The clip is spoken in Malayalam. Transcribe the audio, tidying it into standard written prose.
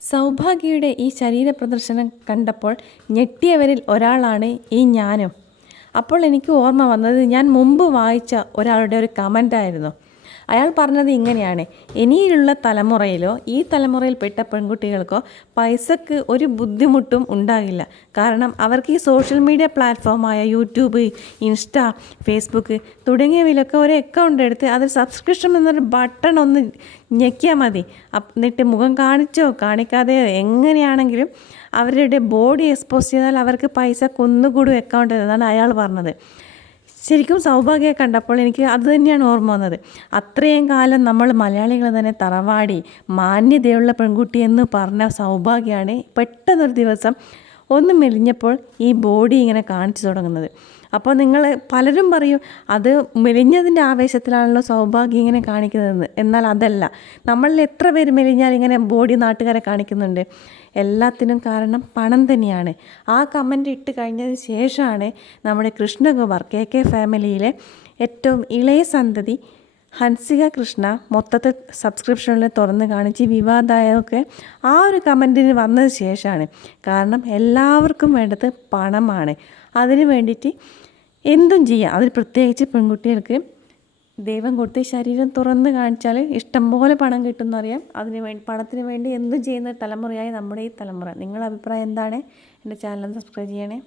സൗഭാഗ്യയുടെ ഈ ശരീര പ്രദർശനം കണ്ടപ്പോൾ ഞെട്ടിയവരിൽ ഒരാളാണ് ഈ ഞാനും. അപ്പോൾ എനിക്ക് ഓർമ്മ വന്നത് ഞാൻ മുമ്പ് വായിച്ച ഒരാളുടെ ഒരു കമൻ്റായിരുന്നു. അയാൾ പറഞ്ഞത് ഇങ്ങനെയാണ്: ഇനിയുള്ള തലമുറയിലോ ഈ തലമുറയിൽപ്പെട്ട പെൺകുട്ടികൾക്കോ പൈസക്ക് ഒരു ബുദ്ധിമുട്ടും ഉണ്ടാകില്ല. കാരണം അവർക്ക് ഈ സോഷ്യൽ മീഡിയ പ്ലാറ്റ്ഫോമായ യൂട്യൂബ്, ഇൻസ്റ്റ, ഫേസ്ബുക്ക് തുടങ്ങിയവയിലൊക്കെ ഒരു അക്കൗണ്ട് എടുത്ത് അതിൽ സബ്സ്ക്രിപ്ഷൻ എന്നൊരു ബട്ടൺ ഒന്ന് ഞെക്കിയാൽ മതി. എന്നിട്ട് മുഖം കാണിച്ചോ കാണിക്കാതെയോ എങ്ങനെയാണെങ്കിലും അവരുടെ ബോഡി എക്സ്പോസ് ചെയ്താൽ അവർക്ക് പൈസ കുന്നുകൂടും അക്കൗണ്ട് എന്നാണ് അയാൾ പറഞ്ഞത്. ശരിക്കും സൗഭാഗ്യയെ കണ്ടപ്പോൾ എനിക്ക് അത് തന്നെയാണ് ഓർമ്മ വന്നത്. അത്രയും കാലം നമ്മൾ മലയാളികൾ തന്നെ തറവാടി മാന്യതയുള്ള പെൺകുട്ടി എന്ന് പറഞ്ഞ സൗഭാഗ്യമാണ് പെട്ടെന്നൊരു ദിവസം ഒന്ന് മെലിഞ്ഞപ്പോൾ ഈ ബോഡി ഇങ്ങനെ കാണിച്ചു തുടങ്ങുന്നത്. അപ്പോൾ നിങ്ങൾ പലരും പറയും അത് മെലിഞ്ഞതിൻ്റെ ആവേശത്തിലാണല്ലോ സൗഭാഗ്യം ഇങ്ങനെ കാണിക്കുന്നതെന്ന്. എന്നാൽ അതല്ല. നമ്മളിൽ എത്ര പേര് മെലിഞ്ഞാൽ ഇങ്ങനെ ബോഡി നാട്ടുകാരെ കാണിക്കുന്നുണ്ട്? എല്ലാത്തിനും കാരണം പണം തന്നെയാണ്. ആ കമൻ്റ് ഇട്ട് കഴിഞ്ഞതിന് ശേഷമാണ് നമ്മുടെ കൃഷ്ണകുമാർ KK ഫാമിലിയിലെ ഏറ്റവും ഇളയ സന്തതി ഹൻസിക കൃഷ്ണ മൊത്തത്തിൽ സബ്സ്ക്രിപ്ഷനിൽ തുറന്ന് കാണിച്ച് വിവാദമായൊക്കെ ആ ഒരു കമൻറ്റിന് വന്നതിന് ശേഷമാണ്. കാരണം എല്ലാവർക്കും വേണ്ടത് പണമാണ്. അതിന് വേണ്ടിയിട്ട് എന്തും ചെയ്യാം. അതിൽ പ്രത്യേകിച്ച് പെൺകുട്ടികൾക്ക് ദൈവം കൊടുത്ത് ശരീരം തുറന്ന് കാണിച്ചാൽ ഇഷ്ടംപോലെ പണം കിട്ടുമെന്നറിയാം. പണത്തിന് വേണ്ടി എന്തും ചെയ്യുന്ന തലമുറയായി നമ്മുടെ ഈ തലമുറ. നിങ്ങളുടെ അഭിപ്രായം എന്താണ്? എൻ്റെ ചാനൽ സബ്സ്ക്രൈബ് ചെയ്യണേ.